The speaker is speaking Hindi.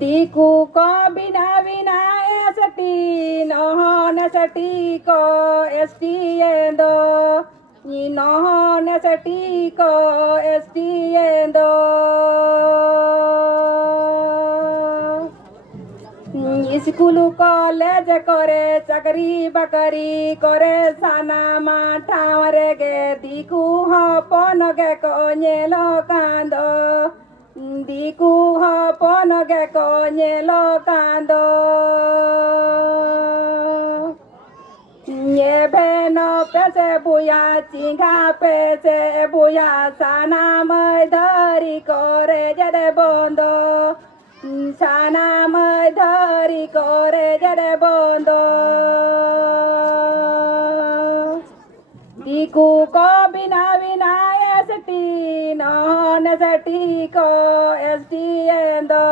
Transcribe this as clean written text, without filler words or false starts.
Diku ko bina bina esati nohon esati ko estiendo ni nohon esati ko estiendo school college करे चाकरी बाकरी करे साना माठावरे गे दिकु हपन गे कन्येलो कांदो दिकु हपन गे कन्येलो कांदो ये भेनो पेसे बुया चिंगा पेसे बुया साना मैधरी करे जरे बंदो साना मैधरी करे जरे बंदो दिकु को बिना बिना एसटी नहन एसटी को एसटी एंदो